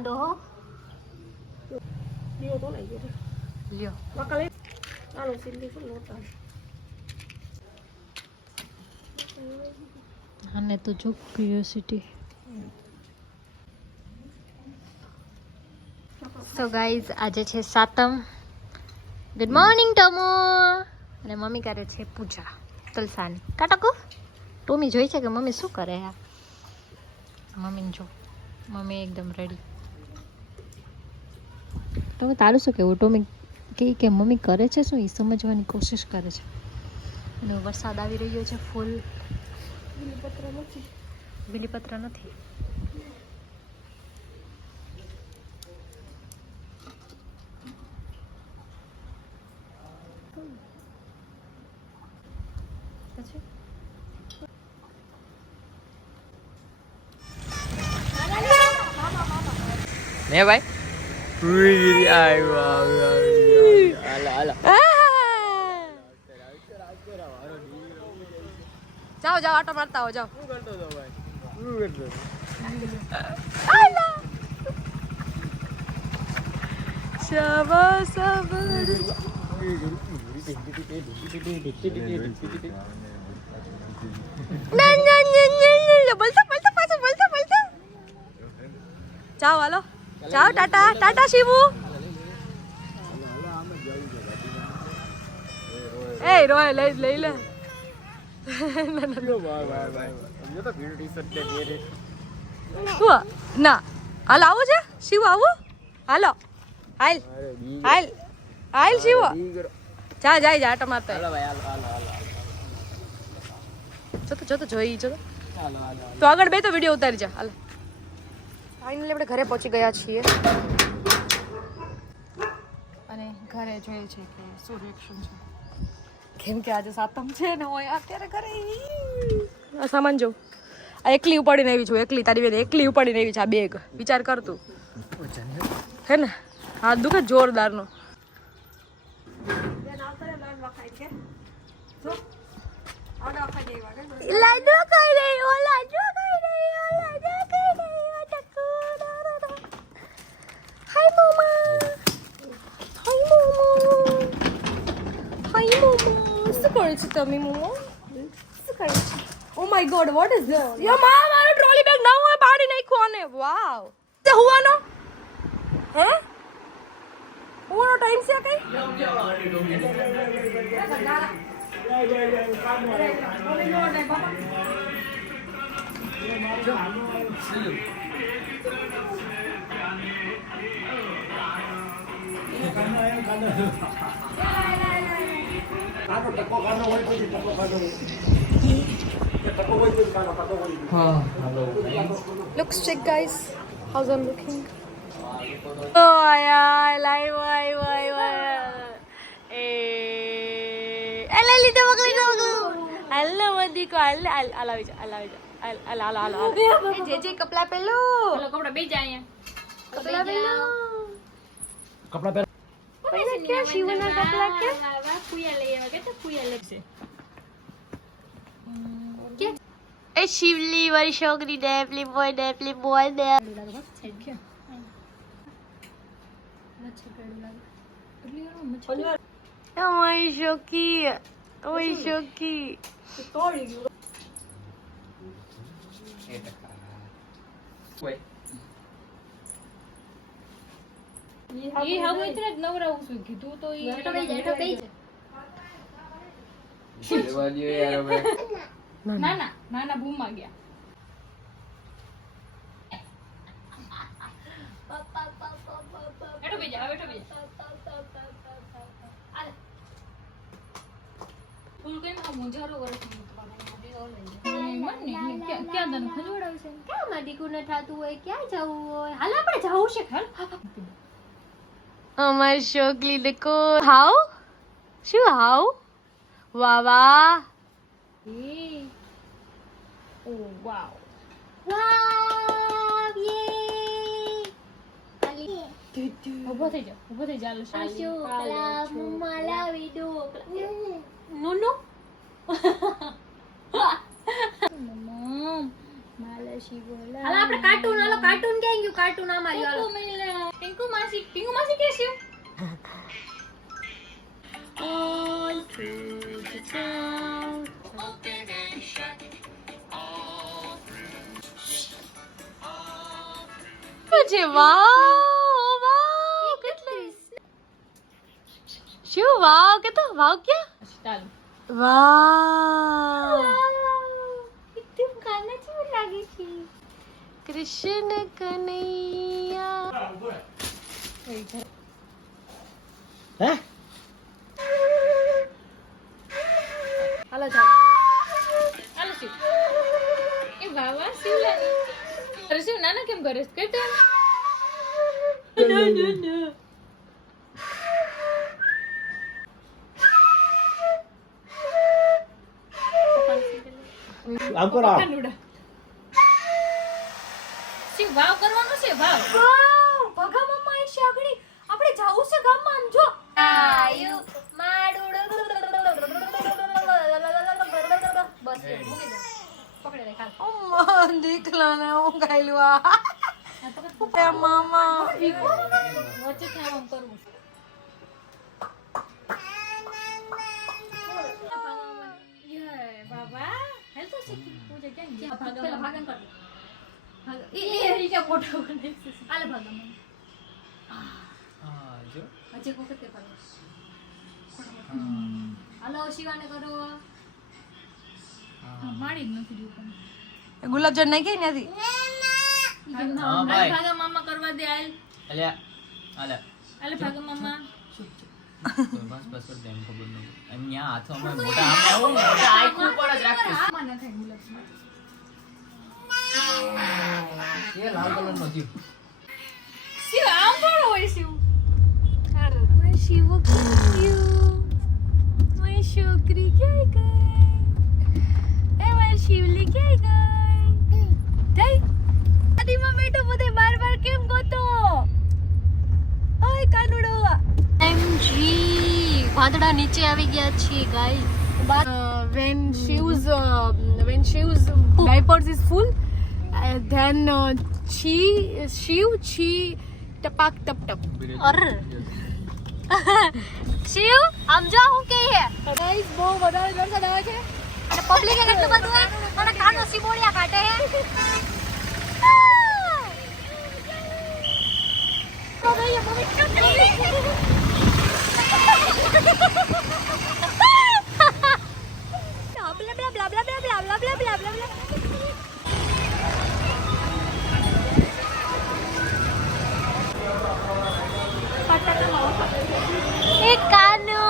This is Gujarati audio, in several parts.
બાંધો હો. દીવો તો લઈ ગયો લ્યો વકલે આલો સિલ્લી ફૂલ લોટા અને તો જો ક્યુરિયોસિટી. સો ગાઈઝ આજે છે સાતમ. Good morning ટમો. અને મમ્મી કરે છે પૂજા તલસાની. કાટકો ટોમી જોઈ છે કે મમ્મી શું કરે આ. મમ્મીને જો મમ્મી એકદમ રેડી. તો તારું શું કેવું? ટોમી કે મમ્મી કરે છે શું એ સમજવાની કોશિશ કરે છે. અને વરસાદ આવી રહ્યો છે ફૂલ. બીલીપત્ર નથી. ને ભાઈ જાઓ જાઓ આટો મારતા હો જાઓ. શાબાશ શાબાશ. ના ના ના બોલતા બોલતા પાછો બોલતા બોલતા જાઓ હાલો જાઓ. ટાટા ટાટા શિવુ. એ રોય લઈ લઈ લે. ના હાલ આવું છે શિવ આવું. હાલો હાલ હાલ હાલ શિવ. જા જાય જા આટો મારતો. જો તો જોઈ જો તો આગળ બે તો વિડીયો ઉતારી જા. હાલો ફાઇનલી આપણે ઘરે પહોંચી ગયા છીએ અને ઘરે જોઈએ છે કે શું રિએક્શન છે. કેમ કે આજે સાતમ છે ને હોય અત્યારે ઘરે આ સામાન જો આ એકલી ઉપાડીને આવી છું. એકલી તારી બેન એકલી ઉપાડીને આવી છે આ બેગ. વિચાર કર તું હે ને. હા દુખે જોરદારનો. લાડુ ખાઈ રહી હો લાડુ ખાઈ રહી હો લાડુ ખાઈ રહી હો ટકુ. હાય મમ્મા હાય મમ્મા હાય મમ્મા. શું કરે છે તમે મમ્મા? શું કરે છે? Oh my God what is this? યો માં મારો ટ્રોલી બેગ ના હોય પાડી નાખ્યો આને. વાવ તે હુવાનો હે હુવાનો ટાઈમ છે કઈ? Looks check guys. How's I'm looking? Oh yeah, live. Hello Lita Magli. Hello Madiko. Hello. જે કપડા પહેલો. ચલો કપડા બે જાય કપડા પહેલો. કપડા પહેર. પૈસા ક્યાં શિવના કપડા ક્યાં? વાહ ફુયા લઈ આવે કે ફુયા લે છે. એ શિવલી વાળી છોકરી ડેપલી બોય ને. અમારી શોકી તોડી ગયું. ઈ હવે એટલે જ નવરાવું છું કીધું તો ઈ હેઠો બેઈ જા. નાના બૂમમાં ગયા. હેઠો બેઈ જા. ફૂલ કેમ આ મુંજારો કરે છે? ક્યાં તને ખંજોડાવ છે? ક્યાં માડીકુ ન થાતું હોય ક્યાં જવું હોય? હાલ આપણે જવું છે. હાલ અમારી છોકરી દેખો. હાઉ શું હાઉ વાહ ઓ વાવ ઉભો થઈ જા. નો હાલો આપણે કાર્ટૂન કાર્ટૂન ક્યાં ગયું કાર્ટૂન આમાં ટીંકુ મિલે ટીંકુ માસી કે છે all through the town. જે વાવ વાવ કેટલી શું વાવ કે તો વાવ ક્યાં ચાલો વાવ એકદમ કાના જેવું લાગે છે કૃષ્ણ કનૈયા હે હાલો ચાલો ચાલો શિવ એ વાવા શિવ લાગે અરે શિવ નાના કેમ કરે છે કેટ આમ કરો આમ. શિવ વાવ કરવાનો છે વાવ ભગા મમ્મા એ શાગડી આપણે જાવું છે ગામમાં આમ જો આયુ માડુડ બસ મૂકી દે પકડી લે ખાલ અમ્મા દીકલાને હું ગાયલું આ એ મામા વચ્ચે આમ કરવું બાબા હેલ તો શીખી પૂજે કેમ પેલા ભાગન કર એ રીતે ફોટો બનાવી આલે ભાગન હા જો હજી વખત કે ભાગન હાલો શિવાને કરો માડી જ નથી દીધું ગુલાબજાન નાખી નથી પણ હા ભાઈ ભાગા મામા કરવા દે આલ અલ્યા આલે આલે ભાગા મામા બસ બસ કર દે એમ ખબર ન એમ ન્યા હાથો અમે મોટા આમ આવું મોટા આઈકુ પર જ રાખીશ આમાં ન થાય ગુલાબ એ લાલ કલર નો થયું શિવ આમ થોડો હોય શિવ મારી શિવ મારી છોકરી ક્યાં ગઈ એ મારી શિવલી ક્યાં ગઈ થઈ આદીમાં બેઠો બધે બાર કેમ ગોતો ઓય કાનુડો એમજી વાદળા નીચે આવી ગયા છે guys when shiv's diapers is full then she टपाक टप टप और शिव हम जो હું કે હે ગાઈસ બહુ વધારે વરસાદ આવે છે અને પબ્લિક એ કેટલું બધું હે અને કાનો સિમોડિયા કાઢે હે તો ગઈ મમ્મી ચકરી bla bla bla bla bla bla bla bla bla bla एक कानो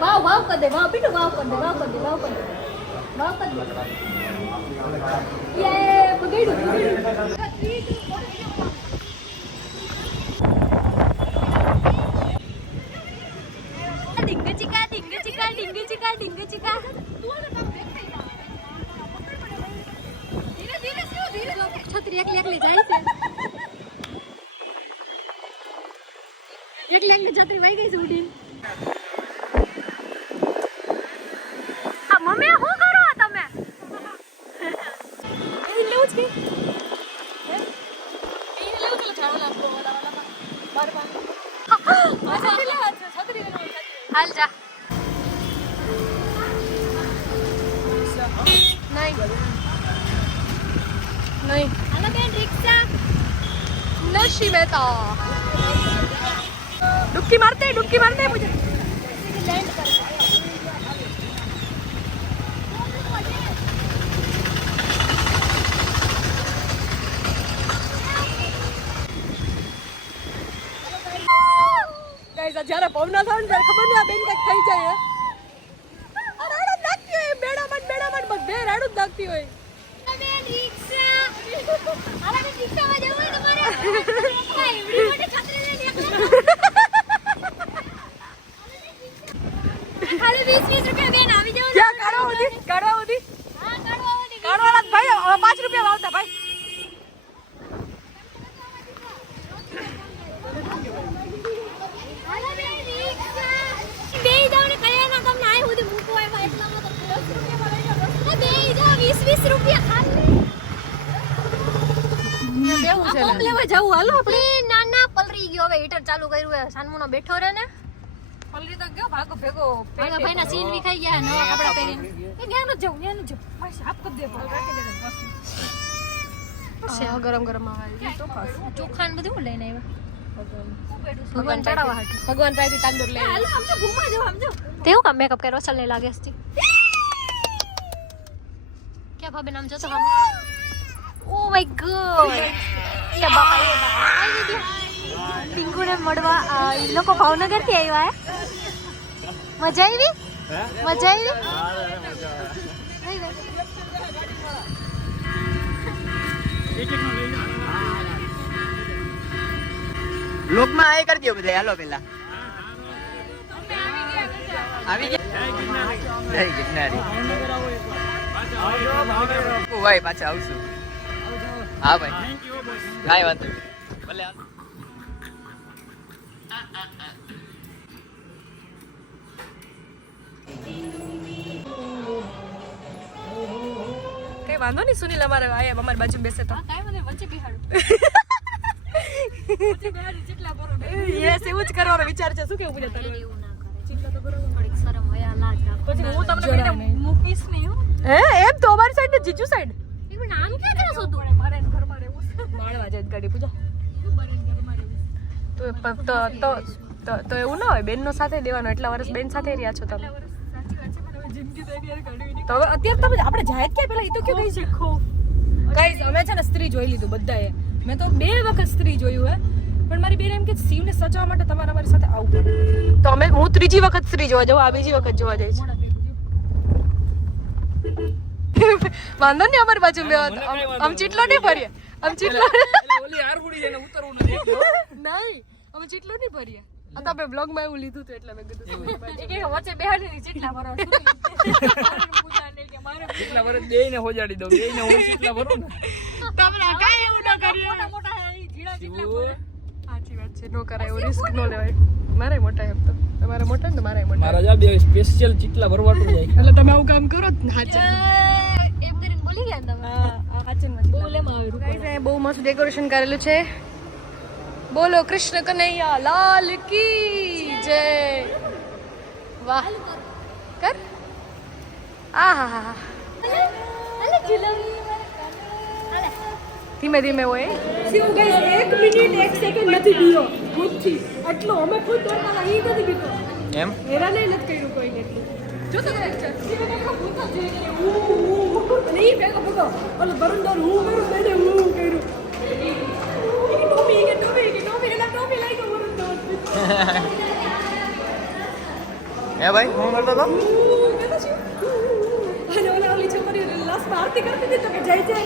वाव वाव कर दे वाव पीटू वाव कर दे वाव कर दे वाव कर दे वाव कर दे ये पकड़ू डिंग चिका डिंग चिका डिंग चिका डिंग चिका धीरे धीरे धीरे छतरी एक ले જાય છે એક લેંગે છતરી વઈ ગઈ છે ઉડી આ મમ્મી શું કરો તમે એ લેવું છે હે એ લેવું છે ઝાડો લાગતો વાળા બાર બાર છતરી લેવા છે છતરી લેવા હાલ જા નહીં નહીં આના બેન રિક્ષા નશી મહેતા डुबकी मारते मुझे लैंड कर गाइस જ્યારે પવના થાય ને ત્યારે ખબર નહીં આ બેન કઈક થઈ જાય અરે રાડું નાખતી હોય બેડા મત બધે રાડું નાખતી હોય બેન રિક્ષા અરે બેન રિક્ષામાં જવું હોય તમારે આ એવડી મોટી છત્રી લઈને એકલા ખાલી 20 રૂપિયા બેન આવી જાવ ક્યાં કાઢવા ઉધી હા કાઢવા ઉધી કાઢવાના ભાઈ હવે 5 રૂપિયા વાવતા ભાઈ કોમ લેવા જાવું હાલો આપણે. ના ના પલરી ગયો હવે હીટર ચાલુ કર્યું હે સાનમુનો બેઠો રહે ને પલરી તો ગયો ભાગો ભેગો. ભાગા ભાઈના સીન વિખાઈ ગયા નવા કપડા પહેરીને એ ન્યાનો જાવ બસ આપ કરી દે ભાગ રાખી દે બસ. ગરમ ગરમ આવે તો ખાસ. ચોખા ને બધું લઈને આવ્યા ભગવાન ચડાવવા હાટુ. ભગવાન પાસેથી તાંદુર લઈ હાલો આમ તો ઘૂમવા જાવ આમ જો તેવું કામ મેકઅપ કર્યો અસલ નહીં લાગે છે ક્યાં ભાભી નામ જોતો હમ ઓ માય ગોડ કે બાપા એ આવી ગયો પિંકુને મળવા એ લોકો ભાવનગર થી આવ્યા હે મજા આવી મજા આવી લોકમાં આય કરી દો બધા હાલો પેલા આવી ગયા જય ગિરનારી ભાઈ પાછા આવશું હા ભાઈ કાંઈ વાંધો નહીં ભલે કઈ વાંધો નહીં સુનિલ અમારે આયા અમારી બાજુ બેસે તો કાઈ મને વચ્ચે બિહાડું યસ એવું જ કરવાનો વિચાર છે. શું કેવું પૂજા તારું? એવું ના કરે ચીટલા તો બરોબર થોડીક શરમ હયા લાજ રાખો પછી હું તમને કહીને મૂકીશ નહીં હો હે એમ તો અમારી સાઈડ ને જીજુ સાઈડ એવું નામ ક્યાં કરો છો તું મારે ઘરમાં રહેવું છે. માળવા જાય ગાડી પૂજા તો એવું ના હોય બેનનો સાથે દેવાનો. એટલા વર્ષ બેન સાથે રહ્યા છો તમે તો હવે અત્યારે તમે આપણે જાય ક્યાં પેલા એ તો ક્યાં કઈ શીખો ગાઈસ અમે છે ને સ્ત્રી જોઈ લીધું બધાએ. મેં તો 2 વખત સ્ત્રી જોયું હે પણ મારી બેન એમ કે શિવને સજાવવા માટે તમારે અમારી સાથે આવવું પડે. તો હું ત્રીજી વખત સ્ત્રી જોવા જાઉં, આ બીજી વખત જોવા જઈશ. વાંધો નહીં અમારી બાજુ આમ ચીટલો નહીં ભરીએ આમ ચીટલો નહીં અમે ચીટલો નહીં ભરીએ. આ તો આપણે બ્લોગમાં એવું લીધું હતું એટલે મેં કીધું વચ્ચે બેહાડી ચીટલા ભરો કેટલા વર્ષ બેયને હોજાડી દઉં બેયને હું કેટલા ભરું ને તમને કાઈ એવું ન કરીએ. મોટા જીડા ચીટલા ભરે. સાચી વાત છે. નો કરાય એવું રિસ્ક નો લેવાય. મારે મોટા એમ તો તમારે મોટા ને તો મારે મોટા. મારા જા બે સ્પેશિયલ ચીટલા ભરવાટું જાય એટલે તમે આવું કામ કરો જ ને હાચે. એમ કરીને બોલી ગયા તમે હા આ હાચે માં બોલેમાં આવે. ગાઈસ અહીંયા બહુ મસ્ત ડેકોરેશન કરેલું છે. બોલો કૃષ્ણ કનૈયા લાલ કી જય. વાહ કર આ હા હા અલે જુલમી અલે ધીમે ધીમે હોય. શિવ ગાઈસ 1 મિનિટ 1 સેકન્ડ નથી બીયો ખુદથી આટલો અમે ખુદ દોડતા ઈ નથી બીતો એમ હેરાન નથી કર્યું કોઈને એટલું. જો તો શિવ કાકા ભૂતો છે કે નહીં ભેગો ભેગો ઓલો બરંદર હું કરું બેને હું કર્યું ટોપી લઈ ગયો બરંદર. હે ભાઈ હું કરતો તો અને ઓલી છોકરી લાસ્ટ આરતી કરતી હતી તો કે જય જય